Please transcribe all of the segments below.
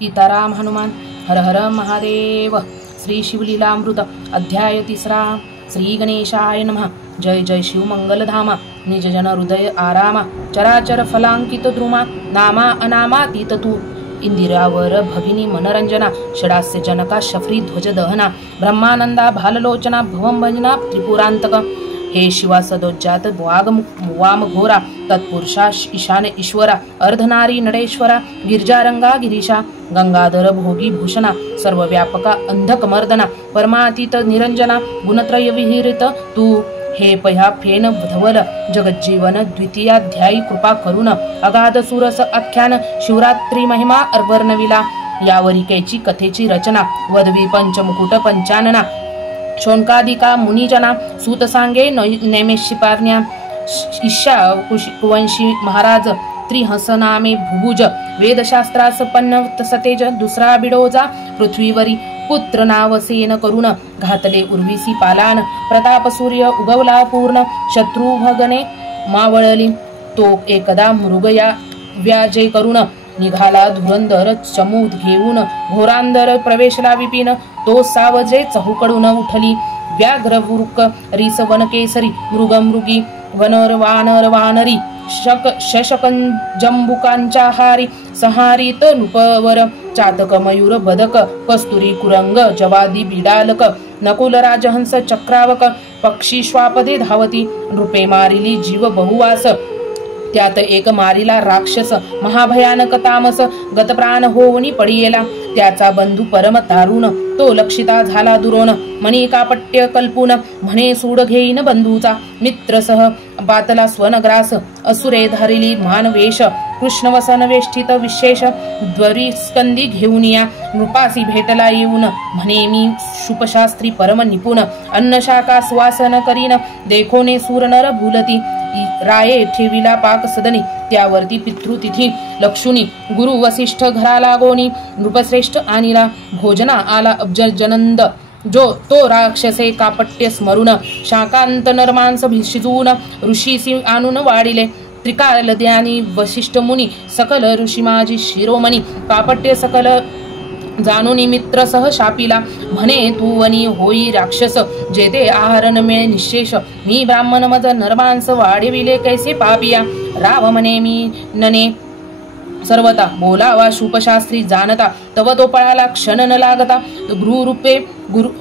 सीताराम हनुमान हर हर महादेव। श्री शिवलीलामृत अध्याय 3। श्री गणेशाय नमः। जय जय शिव मंगलधामा निज जन हृदय आरामा चराचर फलांकित द्रुमा नामा अनामातीत तू इंदिरावर भगिनी मनरंजना षडास्य जनका शफरी ध्वज दहना ब्रह्मानंदा भाललोचना भवम भजना त्रिपुरांतक हे शिवा सदोज्जात वाम घोरा तत्पुरुषा ईशान ईश्वरा अर्धनारी नडेश्वरा गिरिजारंगा गिरीशा गंगाधर भोगी भूषणा सर्वव्यापका अंधक मर्दना परमातीत निरंजना गुणत्रय विहिरित तू हे पह्या फेन धवल जगज्जीवन द्वितीयाध्यायी कृपा करुण अगाध सुरस आख्यान शिवरात्री महिमा अर्वर्णविला यावरिकेची कथेची रचना वदवी पंचमुकुट पंचानना शोणकादिका मुनिजना सूत सांगे नैमेषी पारण्या ईशा कुवंशी महाराज त्रिहसनामे भुभुज वेदशास्त्रास पन्न सतेज दुसरा बिडोजा पृथ्वीवरी पुत्र नाव सेन करुण घातले उर्विसी पालान प्रताप सूर्य उगवला पूर्ण शत्रू भगने मावळली तो एकदा मृगया व्याजय करुण निघाला धुरंधर चमूत घेऊन घोरांधर प्रवेशला विपिन तो सावजे चहूकडून उठली व्याघ्रवृक रिस वनकेसरी मृगमृगी वनर वानर वानरी शशकं जंबुकांच्या हारी संहारित नृपवर चातक मयूर बदक कस्तुरी कुरंग जवादी बिडालक नकुल राजहंस चक्रावक पक्षी श्वापदे धावती नृपे मारिली जीव बहुवास त्यात एक मारिला राक्षस महाभयानक तामस गतप्राण होऊनी पडियेला त्याचा बंधू परम तारुण तो लक्षिता झाला दुरोण मणी कापट्य कल्पून म्हणे सूड घेईन बंधूचा मित्रसह बातला स्वनग्रास असुरे धारिली मानवेश कृष्णवसन वेष्टित विशेष द्वरी स्कंदी घेऊन या नृपासी भेटला येऊन म्हणे मी शुपशास्त्री परम निपुण अन्नशाखा सुवासन करीन देखोने सूरनर भूलती राये ठेविला पाक सदनी त्यावरती पितृतिथी लक्षुनी गुरु वसिष्ठ घराला गोनी नृपश्रेष्ठ आणिला भोजना आला अब्जनंद जो तो राक्षसे कापट्य स्मरून शाकांत नरमांस शिजवून ऋषीसी आणून वाढिले त्रिकाल द्यानी वसिष्ठ मुनी सकल ऋषी माझी शिरोमणी कापट्य सकल जाणून मित्र सह शापिला म्हणे तू वनी होई राक्षस जेते आहारण मिळे निशेष मी ब्राह्मण मज नरमांस वाढविले कैसे पापिया राव म्हणे मी नने सर्वता बोलावा शुपशास्त्री जाणता तव तो पळाला क्षण न लागता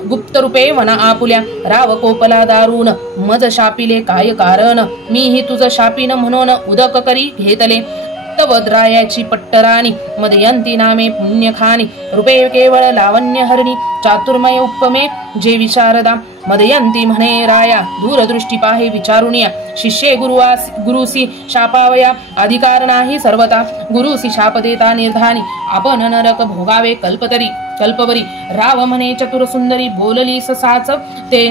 गुप्त रूपे वना आपुल्या राव कोपला दारुण मज शापिले काय कारण मी ही तुझ शापिन म्हणून उदक करी घेतले तव द्रायाची पट्टराणी मदयंती नामे पुण्यखानी रूपे केवळ लावण्य हरणी चातुर्मय उपमे जे विशारदा मदयंती म्हणे राया दूरदृष्टी पाहे विचारुनिया शिष्ये गुरुसी शापावया अधिकार नाही सर्वता गुरुसी शाप देता निर्धानी आपण नरक भोगावे कल्पवरी राव म्हणे चतुर सुंदरी बोलली ससाच ते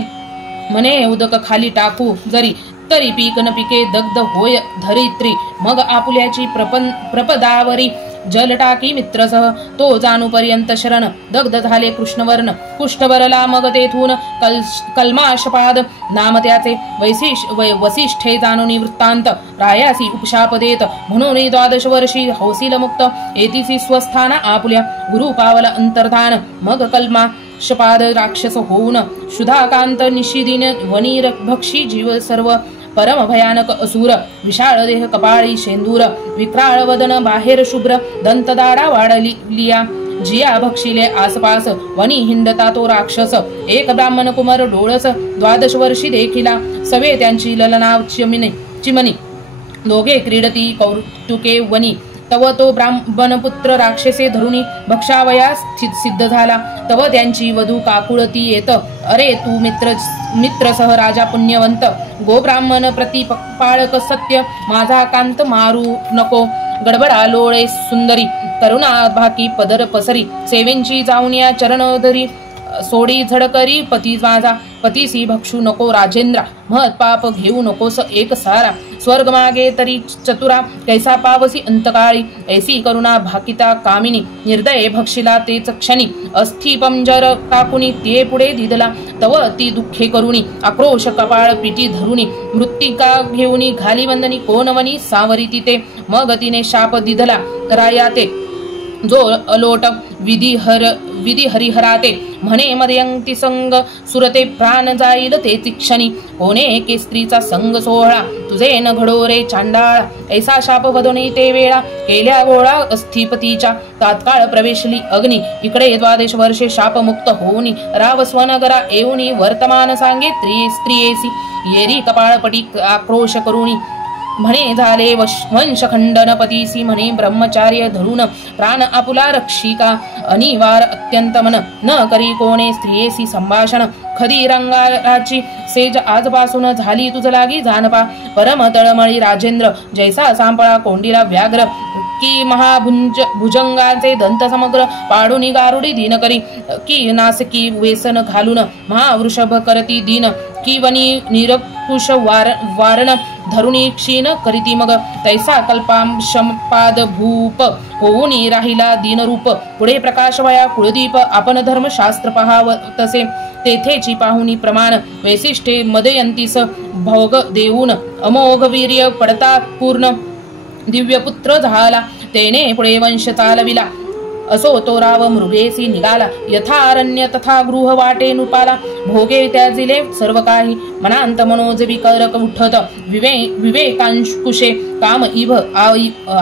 म्हणे उदक खाली टाकू जरी तरी पीक न पिके दग्ध होय धरित्री मग आपुल्याची प्रपदावरी जल टाकी मित्रसह तो जाणू पर्यंत शरण दग्ध झाले कृष्णवर्ण कुष्ठवरला मग तेथून कल्माशपाद नाम त्याचे वसिष्ठे जाणून वृत्तांत रायासी उपशाप देत म्हणून 12 वर्षी हौसिल मुक्त येतीसी स्वस्थाना आपुल्या गुरु पावला अंतर्धान मग कल्माशपाद राक्षस होऊन सुधाकांत निशिदिन वनीर भक्षी जीव सर्व परम भयानक असुर विशाळ देह कपाळी शेंदूर विक्राळ वदन बाहेर शुभ्र दंतदाडा वाढलिया जिया भक्षिले आसपास वनी हिंडता तो राक्षस एक ब्राह्मण कुमार डोळस 12 वर्षी देखिला सवे त्यांची ललनाव चिमनी दोघे क्रीडती कौतुके वनी तव तो ब्राह्मणपुत्र राक्षसे धरुणी भक्षावयास सिद्ध झाला तव त्यांची वधू काकुळती येत अरे तू मित्रसह राजा पुण्यवंत गो ब्राह्मण प्रतिपाळक सत्य माझा कांत मारू नको गडबडा लोळे सुंदरी करुणा भाकी पदर पसरी सेवेंची जाऊनिया चरणधरी सोडी झडकरी पती माझा पतीसी भक्षू नको राजेंद्रा महत पाप घेऊ नकोस एक सारा स्वर्ग मागे तरी चतुरा कैसा पावसी अंतकाळी ऐसी करुणा भाकिता कामिनी निर्दय भक्षिला तेच क्षणी अस्थि पंजर काकुनी ते पुढे दिदला तव ती दुःखे करुणी आक्रोश कपाळ पिटी धरुणी मृत्तिका घेऊनी घाली वंदनी कोणवनी सावरी तिथे मग तिने शाप दिदला राया ते जो अलोट विधी हरिहराते म्हणे मदयंती संग सुरते प्राण जाईल ते तीक्षणी कोणे एके स्त्रीचा संग सोहळा तुझे न घडो रे चांडाळ ऐसा शाप वदनी ते वेळा केल्या गोळा अस्थिपतीच्या तात्काळ प्रवेशली अग्नी इकडे 12 वर्षे शापमुक्त होऊनी राव स्वनगरा येऊनी वर्तमान सांगे स्त्रियेसी येरी कपाळपटी आक्रोश करुणी म्हणे झाले वंशखंडन पतीसी म्हणे ब्रह्मचार्य धरून प्राण आपुला रक्षिका अनिवार अत्यंत मन न करी कोणे स्त्रियेसी संभाषण खदी रंगाची सेज आजपासून झाली तुझ लागी जानपा परम तळमळी राजेंद्र जैसा सांपळा कोंडीला व्याघ्र की महाभुजंगाचे दंत समग्र पाडूनी गारुडी दीन करी की नासकी वेसन घालून महावृषभ करती दीन की वनी निरकुश वारण धरुणी क्षीण करीती मग तैसा कल्पाम शमपाद भूप होऊनी राहिला दीनरूप पुढे प्रकाशवया कुळदीप आपण धर्मशास्त्र पहाव तसे तेथेची पाहुनी प्रमाण वैशिष्ट्ये मदयंतीस भोग देऊन अमोघ वीर्य पडता पूर्ण दिव्य पुत्र झाला तेने पुढे वंश चालविला असो तो राव मृगेसी निघाला यथारण्य तथा गृह वाटे नुपाला भोगे त्याजिले सर्व काही मनांत मनोज विकारक उठत विवेकांकुशे काम इव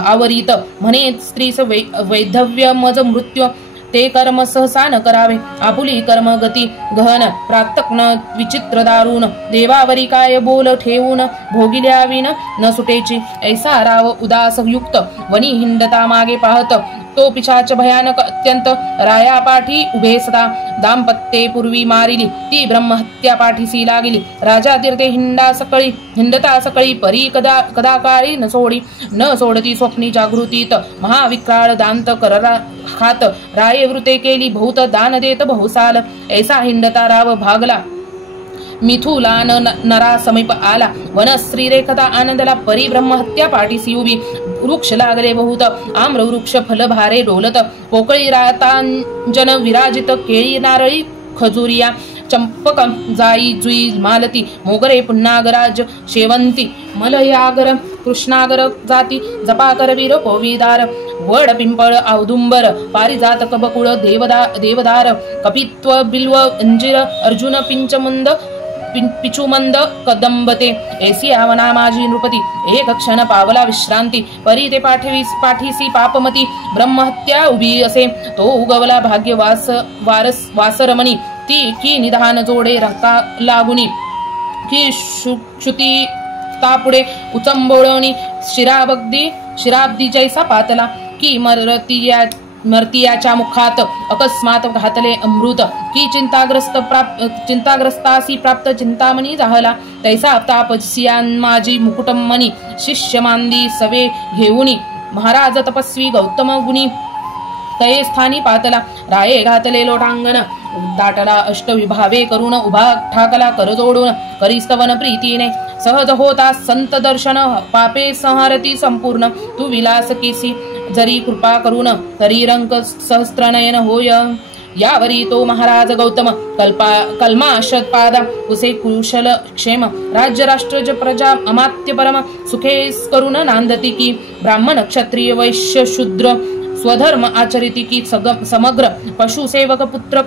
आवरित म्हणे स्त्रीस वैधव्य मज मृत्यू ते कर्म सहसा न करावे आपुली कर्म गती गहन प्रातक न विचित्र दारुण देवावरी काय बोल ठेवून भोगिल्याविन न सुटेची ऐसा राव उदास युक्त वनी हिंडता मागे पाहत तो पिशाच भयानक अत्यंत राया पाठी उभे सदा दाम्पत्ये पूर्वी मारिली ती ब्रह्महत्या पाठीसी लागली राजा तीर्थे हिंडता सकळी परी कदा काळी न सोडती स्वप्नी जागृतीत महाविक्राळ दांत कररा खात राये वृते केली बहुत दान देत बहुसाल ऐसा हिंडता राव भागला मिथुलान नरा समीप आला वनश्री रेखता आनंदला परी ब्रह्महत्या पाठीसी उभी वृक्ष लागले बहुत आम्र वृक्ष फल भारे डोलत पोकळी रातांजन विराजित केळी नारळी खजुरिया चंपक जाई जुई मालती मोगरे पुन्नागराज शेवंती मलयागर कृष्णागर जाती जपाकर वीर कोविदार वड पिंपळ औदुंबर पारिजातक बकुळ देवदार कपित्व बिल्व अंजीर अर्जुन पिंचमुंद पिचुमंद कदंबते ऐसी आवना माझी नृपती एक क्षण पावला विश्रांती परी ते पाठीसी पापमती ब्रह्महत्या उभी असे तो उगवला भाग्य वासरमणी ती की निधान जोडे रंका लागुनी की श्रुती तापुडे उचंबोळणी शिराब्दी जैसा पातला की मर्तियाच्या मुखात अकस्मात घातले अमृत की चिंताग्रस्तासी प्राप्त चिंतामणी जाहला तैसा तापस्यान माझी मुकुटमणी शिष्य मांदी सवे घेऊनी महाराज तपस्वी गौतम गुणी तये स्थानी पातला राये घातले लोटांगण दाटला अष्टविभावे करून उभा ठाकला कर जोडून करिस्तवन प्रीतीने सहज होता संत दर्शन पापे संहारती संपूर्ण तू विलास केसी जरी कृपा करून तरी रंक सहस्त्रनयन होय यावरी तो महाराज गौतम कल्माशपादा उसे कुशल क्षेम राज्य राष्ट्र प्रजा अमात्य परम सुखेस करून नांदती की ब्राह्मण क्षत्रिय वैश्य शूद्र स्वधर्म आचरिती की समग्र पशु सेवक पुत्र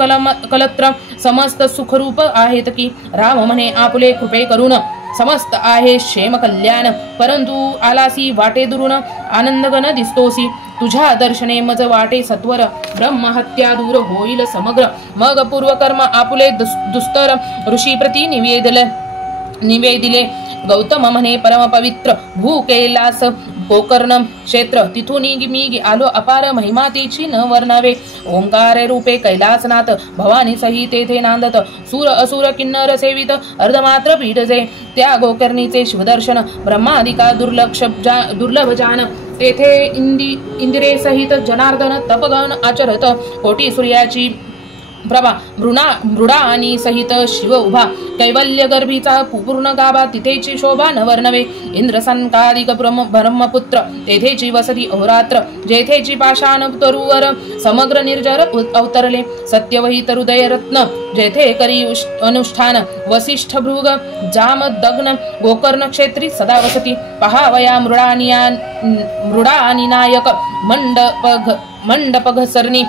कलत्र समस्त सुखरूप आहेत की राम म्हणे आपुले कृपे करून समस्त आहे क्षेम कल्याण परंतु आलासी वाटे दुरून आनंदगण दिसतोसी तुझ्या दर्शने मज वाटे सत्वर ब्रह्महत्या दूर होईल समग्र मग पूर्वकर्म आपुले दुस्तर ऋषी प्रती निवेदिले गौतम म्हणे परम पवित्र भू कैलास गोकर्ण क्षेत्र तिथून मी आलो अपार महिमा तिची न वर्णावे ओंकार रूपे कैलासनाथ भवानी सही तेथे नांदत सूर असुर किन्नर सेवित अर्धमात्र पीठजे त्या गोकर्णीचे शिवदर्शन ब्रह्मादिका दुर्लभ जान तेथे इंदिरे सहित जनार्दन तपगण आचरत कोटी सूर्याची प्रभा मृडा आणि सहित शिव उभा कैवल्य गर्भीचा पूर्ण गाभा तिथेची शोभा न वर्णवे इंद्रसंकादिक ब्रह्मपुत्र तेथेची वसती अहोरात्र जेथेची पाषाण तरुवर समग्र निर्जर अवतरले सत्यवहित हृदय रत्न जेथे करी अनुष्ठान वसिष्ठ भृग जाम दग्न गोकर्ण क्षेत्री सदा वसती पहावया मृडा आणि नायक मंडप घसरणी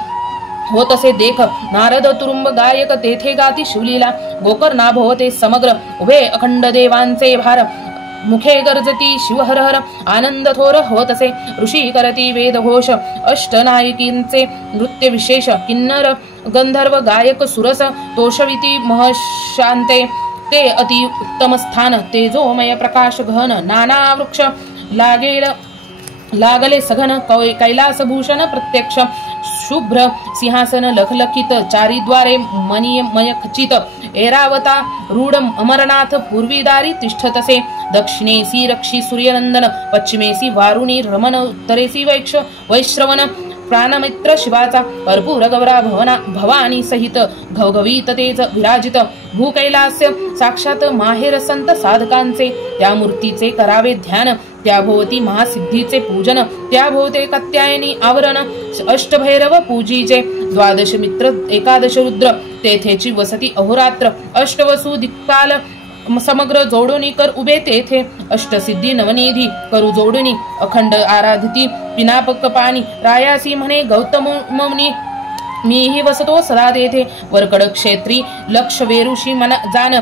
होत असे देख नारद तुरुंब गायक तेथे गाती शिवलीला गोकर्णा भोवते समग्र उभे अखंड देवांचे भार मुखे गर्जती शिवहर हर आनंद थोर होत असे ऋषी करती वेदघोष अष्टनायकींचे नृत्य विशेष किन्नर गंधर्व गायक सुरस तोषविती महशांते ते अति उत्तम स्थान तेजोमय प्रकाश घन नाना वृक्ष लागले सघन कैलास भूषण प्रत्यक्ष शुभ्र सिंहासन लखलखित चारिद्वारे मणिमय खचित ऐरावता रूढ अमरनाथ पूर्वीदारी तिष्ठतसे दक्षिणेसी रक्षी सूर्यनंदन पश्चिमेसी वारुणी रमण उत्तरेसी वैश्रवण प्राणमित्र शिवाचा कर्पूर गौरा भवानी सहित घवघवीत तेज विराजित भूकैलास्य साक्षात माहेर संत साधकांचे त्या मूर्तीचे करावे ध्यान त्या भोवती महासिद्धीचे पूजन त्या भोवते कात्यायनी आवरण अष्टभैरव पूजीचे द्वादश मित्र एकादश रुद्र तेथेची वसती अहोरात्र अष्टवसु दिक्पाल समग्र जोडणी कर उभे तेथे अष्टसिद्धी नवनिधी करू जोडणी अखंड आराधती पिनापक पाणी रायासी म्हणे गौतम मुनी मीही वसतो सदा तेथे वरकड क्षेत्री लक्ष वेरुषी मन जान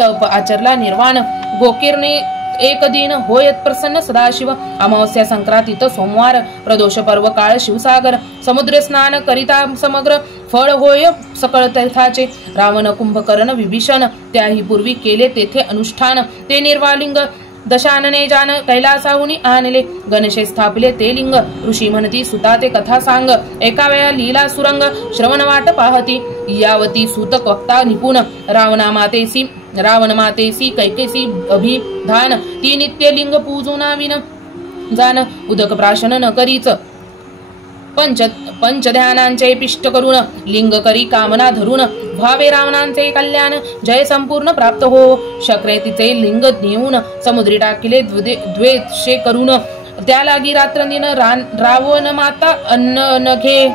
तप आचरला निर्वाण गोकीर्णे एक दिन होयत प्रसन्न सदाशिव अमावस्या संक्रांतीत सोमवार प्रदोष पर्व काळ शिवसागर समुद्र स्नान करिता समग्र फळ होय सकळ तीर्थाचे रावण कुंभकर्ण विभीषण त्याही पूर्वी केले तेथे अनुष्ठान ते निर्वालिंग दशानने जान कैलासाहुनी आणले गणेशे स्थापिले ते लिंग ऋषी म्हणती सुता ते कथा सांग एका वेळा लीला सुरंग श्रवण वाट पाहती यावती सूतक वक्ता निपुण रावण मातेसी कैकेसी अभिधान ती नित्य लिंग पूजुना विन जान उदक प्राशन न करीच पंच ध्यानांचे पिष्ट करून लिंग करी कामना धरून व्हावे रावणांचे कल्याण जय संपूर्ण प्राप्त हो शक्रे तिचे लिंग नेऊन समुद्री टाकिले द्वेषे करून त्या लागी रात्रंदिन रावण माता अन्न नघे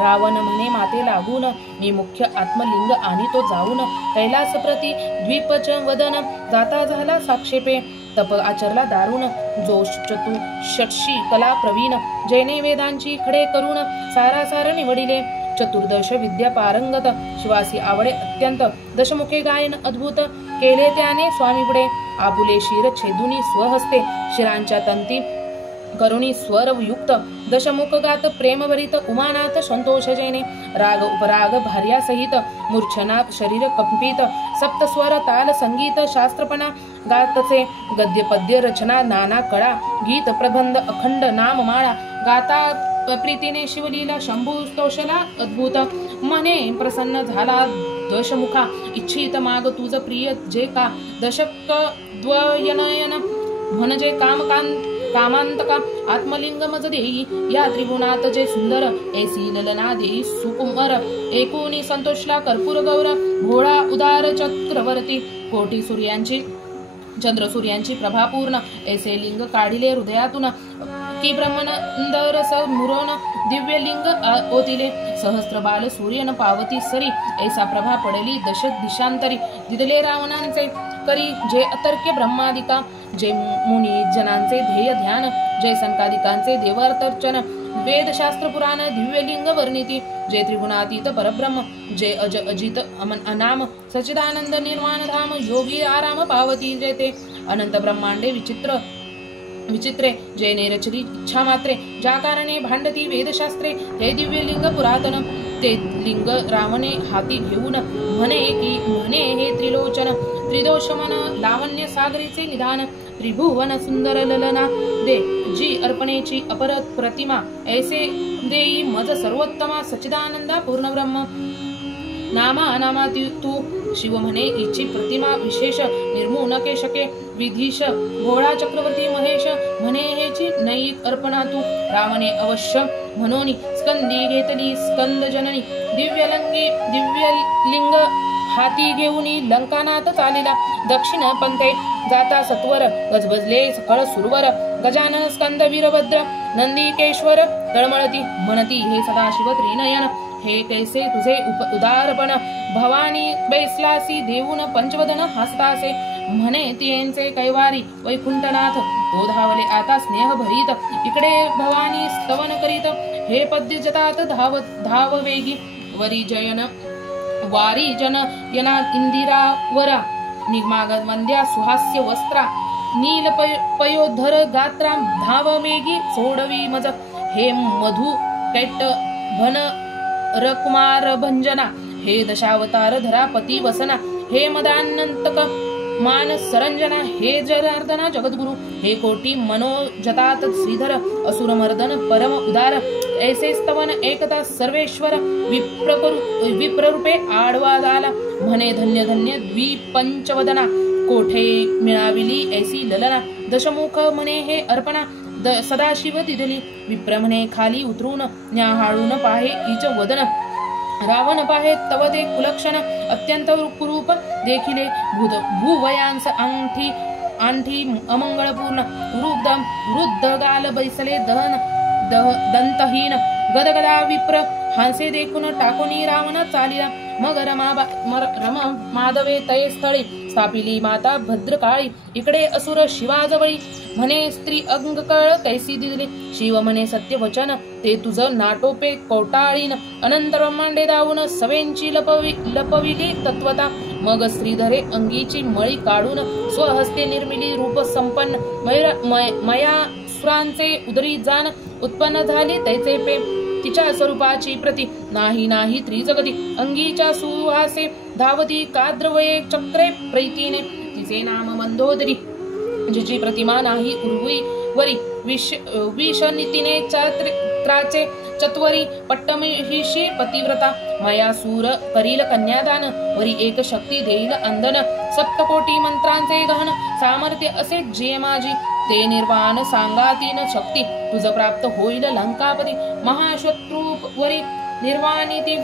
रावण म्हणे माते लागून मी मुख्य आत्मलिंग आणि तो जाऊन कैलास प्रती द्वीपच वदन जाता झाला साक्षेपे तप आचरला दारुण जो षटशी कला प्रवीण जैने वेदांची खडे करून सारासार निवडिले चतुर्दश विद्या पारंगत शिवासी आवडे अत्यंत दशमुखे गायन अद्भुत केले त्याने स्वामी पुढे आपुले शिर छेदुनी स्वहस्ते शिरांच्या तंती करुणी स्वर युक्त दशमुख गात प्रेमभरित उमानाथ संतोष जैने राग उपराग भार्या सहित मूर्छना शरीर कंपित सप्तस्वर ताल संगीत शास्त्रपणा गातचे गद्य पद्य रचना नाना कळा गीत प्रबंध अखंड नाम माळा गाता प्रीतीने शिवलीला शंभू स्तोषला अद्भुत मने प्रसन्न झाला दशमुखा इच्छित माग तुझ प्रिय जे का दशक द्वयनयन म्हणजे कामांतका आत्मलिंग मज देई या त्रिभुवनात जे सुंदर ऐसी ललना देई सुकुमार एकोणी संतोषला कर्पूर गौर भोळा उदार चक्रवर्ती कोटी सूर्यांची चंद्र सूर्यांची प्रभापूर्ण ऐसे लिंग काढिले हृदयातून की ब्रह्मानंदरस मुरोन दिव्य लिंग ओतिले सहस्त्र बाल सूर्यन पावती सरी ऐसा प्रभा पडली दश दिशांतरी दिदले रावणांचे करी जे अतर्क्य ब्रह्मादिका जे मुनी जनांचे ध्येय ध्यान जे संकादिकांचे देवार्तर्चन वेद शास्त्र पुराण दिव्य लिंग वर्णिती जे त्रिगुणातीत परब्रह्म जे अज अजित अनाम सचिदानंद निर्वाण धाम योगी आराम पावती जेते अनंत ब्रह्मांडे विचित्रे जैने रचली इच्छा मात्रे ज्या कारणे भांडती वेदशास्त्रे ते दिव्य लिंग पुरातन ते लिंग रावणे हाती घेऊन म्हणे हे त्रिलोचन त्रिदोषमन लावण्य सागरीचे निधान त्रिभुवन सुंदर ललना दे जी अर्पणेची अपरत प्रतिमा ऐसे देई मज सर्वोत्तमा सच्चिदानंदा पूर्ण ब्रह्म नामा तू शिव म्हणे इची प्रतिमा विशेष निर्मूनके शके विधीश भोळा चक्रवर्ती महेश म्हणे हेची नैक अर्पणा तू रावणे अवश्य म्हणून स्कंदी घेतली स्कंद जननी दिव्यलिंग हाती घेऊन लंकानाथ चालिला दक्षिण पंथे जाता सत्वर गजबजले सकळ सुरवर गजानन स्कंद वीरभद्र नंदिकेश्वर तळमळती म्हणती हे सदाशिव त्रिनयन हे कैसे तुझे उदारपण भवानी बैसलासी देऊन पंचवदन हसतासे म्हणे तियांचे कैवारी वैकुंठनाथ तो धावले आता स्नेह भरीत इकडे भवानी स्तवन करीत हे पद्य जतात धाव वेगी वारी जन यना इंदिरावरा निगमागत वंद्या सुहास्य वस्त्रा नील पयोधर गात्रा धाव मेघी सोडवी मज हे मधु कैट भन रकुमार भंजना हे दशावतार धरापती वसना हे मदानंतक मान सरंजना हे जनार्दना जगद्गुरु हे कोटी मनोजतात श्रीधर असुर मर्दन परम उदार ऐसे स्तवन एकता सर्वेश्वर विप्ररूपे आडवा झाला म्हणे धन्य धन्य द्विपंचवदना कोठे मिळाविली ऐसी ललना दशमुख म्हणे हे अर्पणा सदाशिव दिदली विप्र म्हणे खाली उतरून न्याहाळून पाहे इच वदन रावण पाहे तव ते कुलक्षण अत्यंत कुरूप देखिले भूवयांस अंठी अमंगळपूर्ण वृद्ध गाल बैसले दंतहीन गदगदा विप्र हांसे देखून टाकोनी रावण चालिला मग रमा माधवे तये स्थळे स्थापिली माता भद्रकाळी इकडे असुर शिवाजवळी म्हणे स्त्री अंगकळ कैसी दिली शिव म्हणे सत्य वचन ते तुझ नाटोपे कोटाळीन अनंत ब्रह्मांडे दावून सवेंची लपविली तत्वता मग श्रीधरे अंगीची मळी काढून स्वहस्ते निर्मिली रूप संपन्न मयासुरांचे उदरी जाण उत्पन्न झाली तैचे पे तिच्या स्वरूपाची प्रती नाही त्रिजगती अंगीच्या सुहासे धावती काद्रवये चक्रे प्रीतीने तिचे नाम मंदोदरी जिची प्रतिमा नाही उर्वी वरी विषनितीने त्राचे चत्वरी पट्टमिहिषी पतिव्रता मयासूर करील कन्यादान वरी एक शक्ती देईल अंदन सप्तकोटी मंत्रांचे गहन सामर्थ्य असे जे माझी ते निर्वाण सांगातीन शक्ती तुझ प्राप्त होईल लंकापती महाशत्रू वरी निर्वाणिती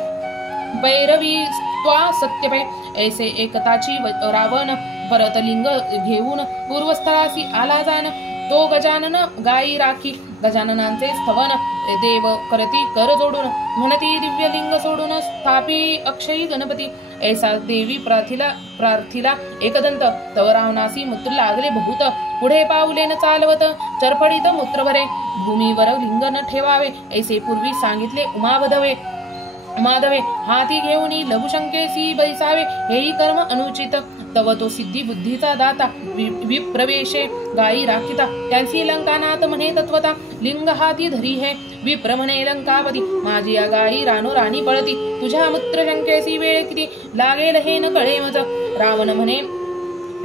भैरवी त्वा सत्यपै ऐसे एकताची रावण परत लिंग घेऊन पूर्वस्थळासी आला जाण तो गजानन गायी राखी गजाननांचे स्थवन देव करती कर जोडून म्हणती दिव्य लिंग सोडून स्थापी अक्षयी गणपती ऐसा देवी प्रार्थिला एकदंत तव रावणासी मूत्र लागले बहुत पुढे पाऊलेन चालवत चरफडीत मूत्र भरे भूमीवर लिंग न ठेवावे ऐसे पूर्वी सांगितले माधवे हाती घेऊन लघुशंकेसी बैसावे हेही कर्म अनुचित तव तो सिद्धी बुद्धीचा दाता विप्रवेशे गायी राखिता त्यांची लंकानाथ म्हणे तत्वता लिंग हाती धरी है विप्र म्हणे लंकापती माझी या गायी रानो राणी पळती तुझ्या मूत्र शंकेसी वेळ किती लागेल हे न कळे मज रावण म्हणे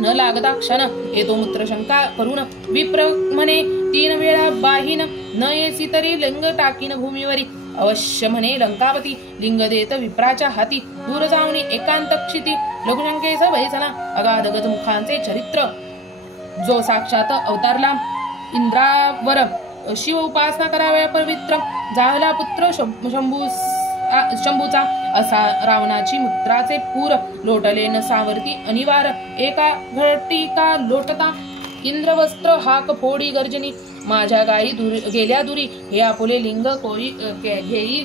न लागता क्षण येतो मूत्र शंका करून विप्र म्हणे 3 वेळा बाहीन न येसी तरी लिंग टाकीन भूमीवरी अवश्य म्हणे लंकापती लिंग देत विप्राच्या हाती दूर जाऊन एकांत क्षिती लघुशंकेचा वैसना अगाध गजमुखांचे चरित्र जो साक्षात अवतारला इंद्रावर शिव उपासना कराव्या पवित्र झाला पुत्र शंभूचा असा रावणाची मूत्राचे पूर लोटले न सावरती अनिवार एका घटिका लोटता इंद्रवस्त्र हाक फोडी गर्जनी माझ्या गायी गेल्या दुरी हे आपुले लिंग कोळी घेई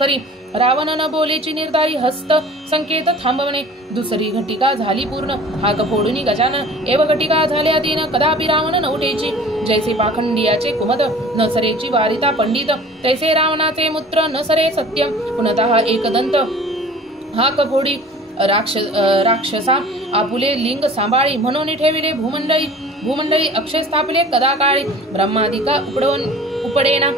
करी रावण न बोलेची निर्धारी हस्त संकेत थांबवणे दुसरी घटिका झाली पूर्ण हाक फोडूनी गजानन एव घटिका झाल्या दिन कदापि रावण नवटेची जैसे पाखंडियाचे कुमद न सरेची वारिता पंडित तैसे रावणाचे मूत्र न सरे सत्य पुनतः एकदंत हाक फोडी राक्षसा आपुले लिंग सांभाळी म्हणून ठेविले भूमंडळी अक्षय स्थापिले कदा काळी ब्रह्मादिका उपडेना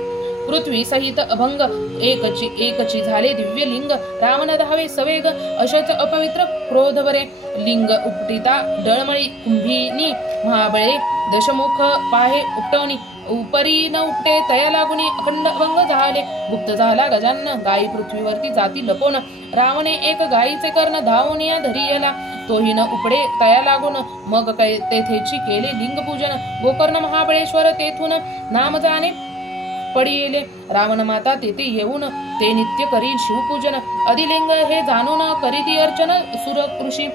पृथ्वी सहित अभंग एकची झाले दिव्य लिंग रावण धावे सवेग अशच अपवित्र क्रोध बरे लिंग उपटिता डळमळी कुंभिनी महाबळे दशमुख पाहे उपटवणी उपरी न उपटे तया लागुनी अखंड अभंग झाले गुप्त झाला गजानन गायी पृथ्वीवरती जाती लपोन रावणे एक गायीचे कर्ण धावून या धरी येला तोही न उपडे तया लागून मग तेथेची केले लिंग पूजन गोकर्ण महाबळेश्वर तेथून नाम जाणे पडिले. रावण माता तेथे येऊन ते नित्य करील शिवपूजन. अधिलिंग हे जाणून करीती अर्चन सुरकृषी.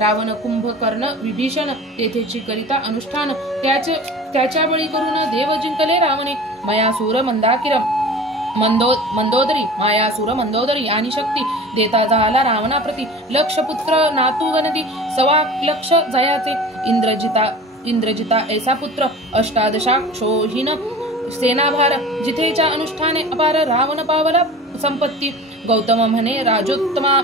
रावण कुंभकर्ण विभीषण तेथेची करिता अनुष्ठान. त्याच्या बळी करून देव जिंकले रावणे. मयासूर मंदाकिर मंदोदरी मायासूर मंदोदरी आणि शक्ती देता झाला रावणाप्रती. लक्ष पुत्र नातू गणती 1.25 लक्ष जयाचे. इंद्रजिता ऐसा पुत्र अष्टादशाक्षोहीन सेनाभार. जिथेच्या अनुष्ठाने अपार रावण पावला संपत्ती. गौतम म्हणे राजोत्तमा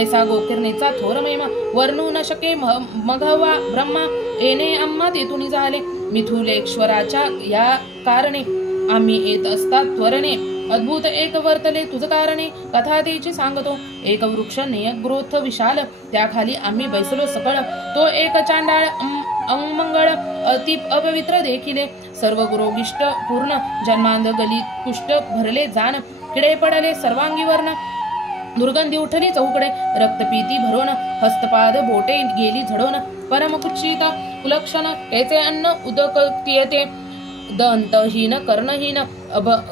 ऐसा गोकीर्णेचा थोर महिमा. वर्णू न शके मघवा ब्रह्मा. येणे आम्हा तेथून झाले. मिथुलेश्वराच्या या कारणे आम्ही येत असता त्वरणे. अद्भुत एक वर्तले तुझ कारणे. कथा त्याची सांगतो. एक वृक्ष नेयक ग्रोथ विशाल. त्याखाली आम्ही बैसलो सकळ. तो एक चांडाळ अमंगळ अति अपवित्र देखिले. सर्व गुरोगिष्ट पूर्ण. जन्मांध गलित कुष्ठ भरले जाण. किडे पडले सर्वांगी वर्ण. दुर्गंधी उठली चौकडे. रक्तपीती भरोन. हस्तपाद बोटे गेली झडोन. परमकुचित कुलक्षण याचे अन्न उदकतीयते. दंतहीन कर्णहीन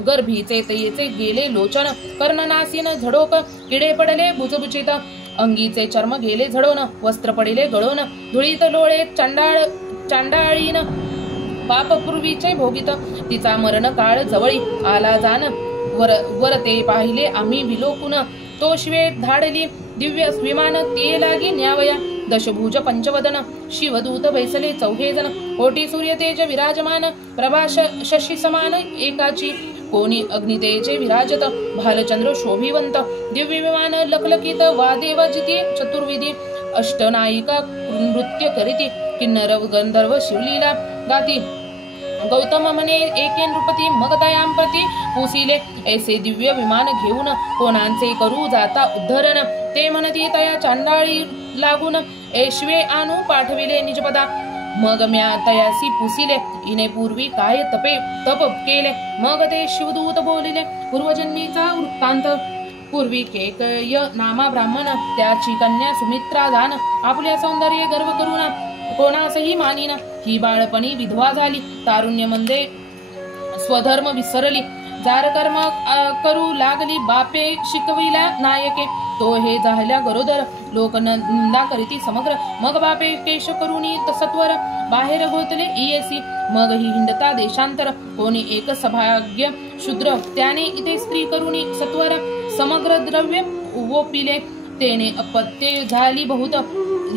गर्भीचे तयेचे गेले लोचन. कर्णनासीन झडोक. किडे पडले बुजबुचित. अंगीचे चर्म गेले झडोन. वस्त्र पडिले गळोन. धुळीत लोळे चांडाळीन. पाप पूर्वीचे भोगित. तिचा मरण काळ जवळी आला जाण. वरते पाहिले आम्ही विलोकुन. तो शिवे धाडली दिव्य विमान. ते लागी न्यावया. दशभुज पंचवदन. शिवदूत बैसले 4 जण. कोटी सूर्य तेज विराजमान. प्रभा शशी समान एकाची. कोणी अग्नितेजे विराजत. भालचंद्र शोभिवंत. दिव्य विमान लखलखित. वादेव जिती चतुर्विधी. अष्टनायिका नृत्य करीती. किन्नर गंधर्व शिवलीला गाती. गौतम म्हणे एके नृपती मग तयांप्रती पुसिले. ऐसे दिव्य विमान घेऊन कोणांचे करू जाता उद्धरण. ते म्हणती तया चांडाळी लागून. ऐश्वे आणू पाठविले निजपदा. मग म्या तयासी पुसिले. इने पूर्वी काय तप केले. मग ते शिवदूत बोलिले पूर्वजन्मीचा वृत्तांत. पूर्वी केकय नामा ब्राह्मण. त्याची कन्या सुमित्रा दान. आपल्या सौंदर्य गर्व करून कोणासही मानिना. ही बाळपणी विधवा झाली. तारुण्यमध्ये स्वधर्म विसरली. जार कर्म करू लागली. बापे शिकविला नायके. तो हे झाल्या गरोदर. लोक निंदा करीती समग्र. मग बापे केश करुनी सत्वर. बाहेर घोतले इयेसी. मग ही हिंडता देशांतर. कोणी एक सभाग्य शूद्र. त्याने इथे स्त्री करुनी सत्वर. समग्र द्रव्य वोपिले. तेने अपत्ये झाली बहुत.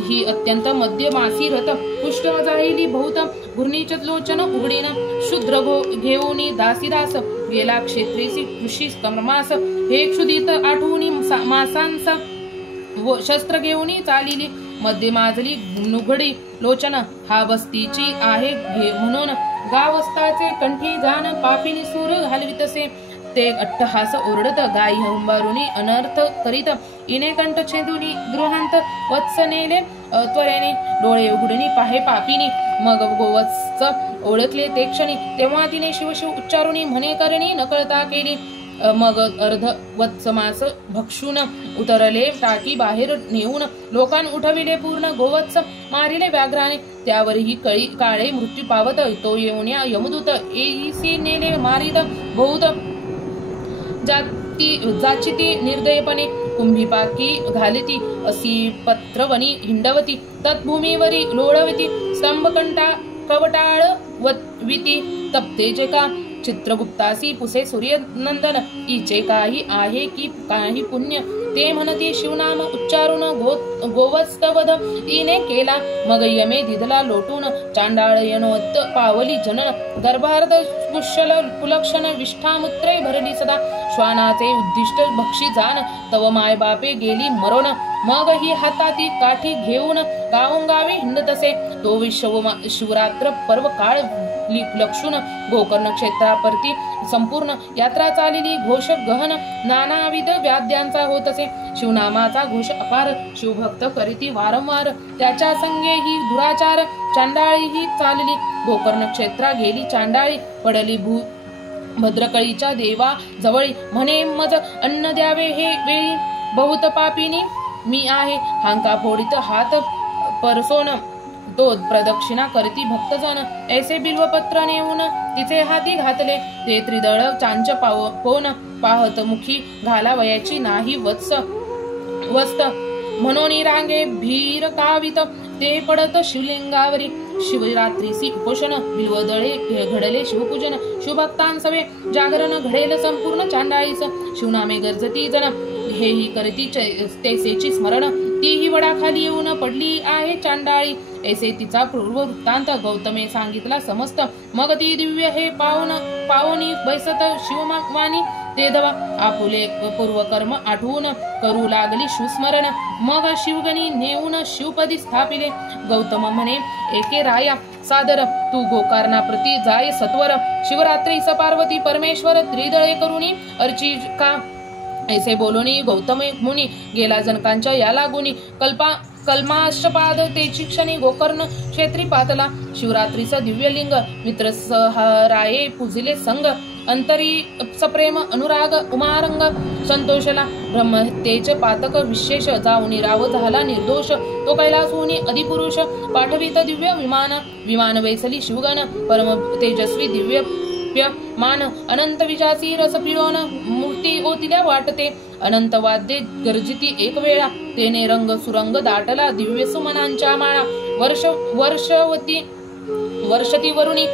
ही अत्यंत मध्यमासी रथ. पुष्ट जाहिली बहुत. घूर्णीच लोचन उघडीन. शूद्र घेऊनी दासीदास. गेला क्षेत्रेसी कृषी कर्मास. हे क्षुदित आठवणी मासांस. शस्त्र घेऊनी चालिली. मध्ये माजली नुघडी लोचन. हा बस्तीची आहे म्हणून. गावस्ताचे कंठी जाण. पापिनी सूर घालवितसे. ते अट्टहास ओरडत. गाई हुंबारुनी अनर्थ करीत. इने कंठ छेदुनी गृहांत. वत्स नेले त्वरेने. डोळे उघडणी पाहे पापिनी. मग गोवत्स ओळखले ते क्षणी. तेव्हा तिने शिवशिव उच्चारुनी म्हणे करणी नकळता केली. मग अर्ध वत्समास भक्षून उतरले टाकी बाहेर नेऊन. लोकां उठविले पूर्ण गोवत्स. मारिले व्याघ्राने. त्यावरही काळे मृत्यू पावत. तो येऊन यमदूत एसी नेले मारित बहुत. जाचिती निर्दयपणे. कुंभीपाकी घालिती. असी पत्रवनी हिंडवती. तत्भूमीवरी लोळवती. स्तंभकंठा कवटाळ विती. तप्तेचे का चित्रगुप्तासी पुसे सूर्यनंदन. इचे काही आहे की काही पुण्य. ते म्हणती शिवनाम उच्चारून गोवत्सवध इने केला. मग यमे दिधला लोटून. चांडाळयनोत्त पावली जनन. गर्भार्ध कुशल कुलक्षण. विष्ठामुत्रे भरली सदा. श्वानाचे उद्दिष्ट भक्षी जाण. तव माय बापे गेली मरोण. मग ही हाताती काठी घेऊन गावोगावी हिंडतसे. तो शिवरात्र पर्व काळ लक्षून. गोकर्ण क्षेत्रापरती संपूर्ण यात्रा चालिली. घोष गहन. नानाविध वाद्यांचा होतसे. शिवनामाचा घोष अपार. शिवभक्त करीती वारंवार. त्याच्या संगे ही दुराचार. चांडाळी ही चालली. गोकर्ण क्षेत्रा गेली चांडाळी. पडली भद्रकळीच्या देवा जवळी. म्हणे मज अन्न द्यावे हे वेळी. बहुत पापिनी मी आहे. हांका फोडित हात परसोन. तो प्रदक्षिणा करती भक्तजन. ऐसे बिल्वपत्र नेऊन तिचे हाती घातले. ते त्रिदळ चांच पोन पाहत मुखी घालावयाची नाही वस्त. म्हणून रांगे भीर कावित ते पडत शिवलिंगावरी. शिवरात्रीसी उपोषण बिल्वदळे घडले शिवपूजन. शिवभक्तांसवे जागरण घडेल संपूर्ण चांडाळीस. शिवनामे गर्जती जन हेही करती तेसेची स्मरण. तीही वडाखाली येऊन पडली आहे चांडाळी. ऐसे तिचा पूर्व वृत्तांत गौतमे सांगितला समस्त. मग ती दिव्य हे पावनी बैसत शिववाणी ते दवा आपुले पूर्वकर्म आठवून करू लागली शिवस्मरण. मग शिवगणी नेऊन शिवपदी स्थापिले. गौतम म्हणे एके राया सादर तू गोकर्णा प्रती जाय सत्वर. शिवरात्री पार्वती परमेश्वर त्रिदळे करुणी अर्चिका. ऐसे बोलूनी गौतम मुनी गेला जनकांच्या या लागुनी. कल्माष्टपाद तेची क्षणी गोकर्ण क्षेत्री पातला. शिवरात्रीचा दिव्यलिंग मित्र सहराये पूजिले संग. अंतरी सप्रेम अनुराग उमारंग संतोषला. ब्रह्महत्येच पातक विशेष जाऊनी राव झाला निर्दोष. तो कैलासहुनी अधिपुरुष पाठवित दिव्य विमान वैसली शिवगण. परम तेजस्वी दिव्य मान अनंत विजाची रस पिळून मूर्ती ओतिल्या वाटते. अनंत वाद्ये गर्जिती एक वेळा. तेने रंग सुरंग दाटला दिव्य सुमनांच्या माळा. वर्षती वरुणी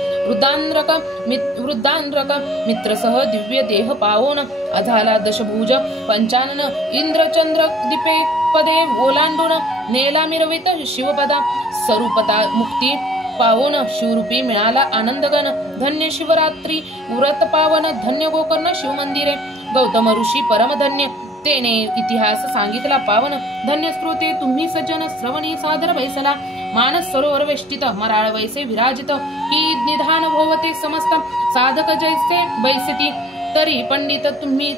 वृद्धांद्रक मित्रसह दिव्य देह पावोन. झाला दशभुज पंचानन इंद्रचंद्र दीपे पदे ओलांडून. नेला मिरवित शिवपदा स्वरूपता मुक्ती पावोन. शिवरूपी मिळाला आनंदगण. धन्य शिवरात्री व्रत पावन. धन्य गोकर्ण शिवमंदिरे. गौतम ऋषी परमधन्य तेने इतिहास सांगितला पावन. धन्य श्रोते तुम्ही सज्जन श्रवणी सादर बैसला. मानस सरोवर वेष्टित मराळ वैसे विराजित. की निधान भोवते समस्त साधक जैसे बैसती. तरी पंडित तुम्ही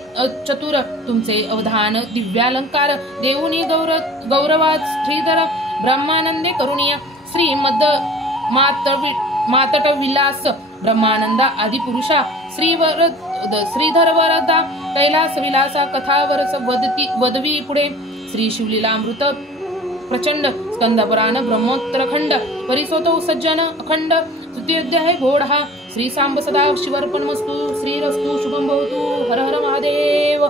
चतुर तुमचे अवधान दिव्यालंकार. देऊनी गौरवात श्रीधर ब्रह्मानंदे करुणीय. श्रीमद मातट विलास ब्रह्मानंदा आदिपुरुषा. श्रीधर वरदा कैलास विलासा. कथावरस वदवी पुढे. श्री शिवलीलामृत प्रचंड. स्कंदपुराण ब्रह्मोत्तरखंड. परिसोतो सज्जन अखंड. तृतीयोध्याय घोडा. श्री सांब सदा शिवर्पणमस्तु. श्रीरस्तु शुभं भवतु. हर हर महादेव.